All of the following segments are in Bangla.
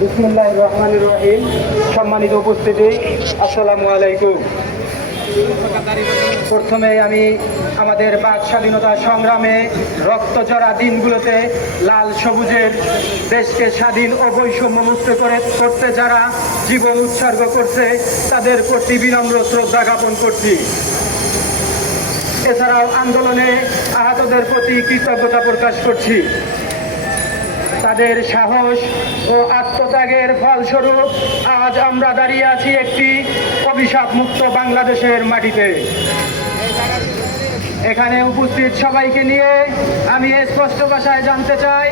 বিসমুল্লাহ রহমান রহিম। সম্মানিত উপস্থিতি, আসসালামু আলাইকুম। প্রথমে আমি আমাদের বাক স্বাধীনতা সংগ্রামে রক্তচড়া দিনগুলোতে লাল সবুজের দেশকে স্বাধীন ও বৈষম্য মুক্ত করে করতে যারা জীবন উৎসর্গ করছে, তাদের প্রতি বিনম্র শ্রদ্ধা জ্ঞাপন করছি। এছাড়াও আন্দোলনে আহতদের প্রতি কৃতজ্ঞতা প্রকাশ করছি। তাদের সাহস ও আত্মত্যাগের ফলস্বরূপ আজ আমরা দাঁড়িয়ে আছি একটি অভিশাপ মুক্ত বাংলাদেশের মাটিতে। এখানে উপস্থিত সবাইকে নিয়ে আমি স্পষ্ট ভাষায় জানতে চাই,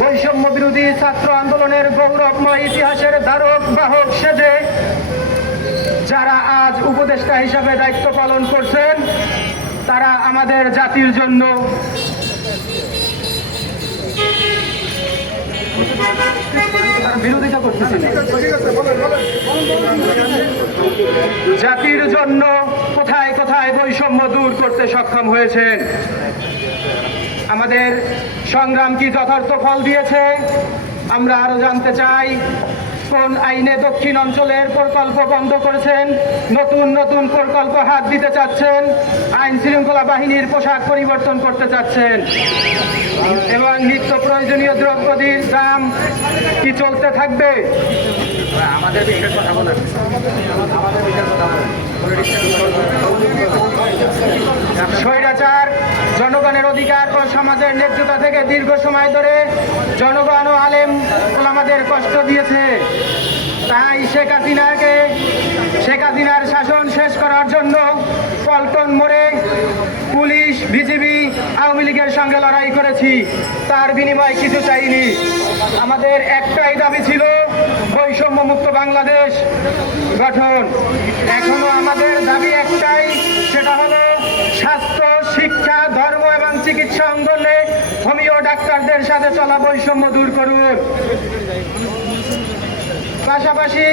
বৈষম্য বিরোধী ছাত্র আন্দোলনের গৌরবময় ইতিহাসের ধারক, বাহক, সেজে, যারা আজ উপদেষ্টা হিসাবে দায়িত্ব পালন করছেন, তারা আমাদের জাতির জন্য বিরোধিতা করতেছি জাতির জন্য কোথায় কোথায় বৈষম্য দূর করতে সক্ষম হয়েছেন? আমাদের সংগ্রাম কি যথার্থ ফল দিয়েছে? আমরা আরও জানতে চাই, কোন আইনে দক্ষিণ অঞ্চলের প্রকল্প বন্ধ করেছেন? নতুন নতুন প্রকল্প হাত দিতে চাচ্ছেন? আইন শৃঙ্খলা বাহিনীর পোশাক পরিবর্তন করতে চাচ্ছেন? এবং নিত্য প্রয়োজনীয় দ্রব্যাদির দাম কি চলতে থাকবে? আমাদের আমাদের স্বৈরাচার, জনগণের অধিকার ও সমাজের ন্যায্যতা থেকে দীর্ঘ সময় ধরে জনগণ ও আলেম ওলামাদের কষ্ট দিয়েছে। তাই শেখ হাসিনাকে শেখ হাসিনার শাসন শেষ করার জন্য পল্টন মোড়ে পুলিশ, বিজিবি, আওয়ামী লীগের সঙ্গে লড়াই করেছি। তার বিনিময়ে কিছু চাইনি। আমাদের একটাই দাবি ছিল বৈষম্য মুক্ত বাংলাদেশ গঠন। এখনও আমাদের দাবি একটাই, সেটা হলো স্বাস্থ্য, শিক্ষা, ধর্ম এবং চিকিৎসা অঙ্গনে হোমিও ডাক্তারদের সাথে চলা বৈষম্য দূর করুন। পাশাপাশি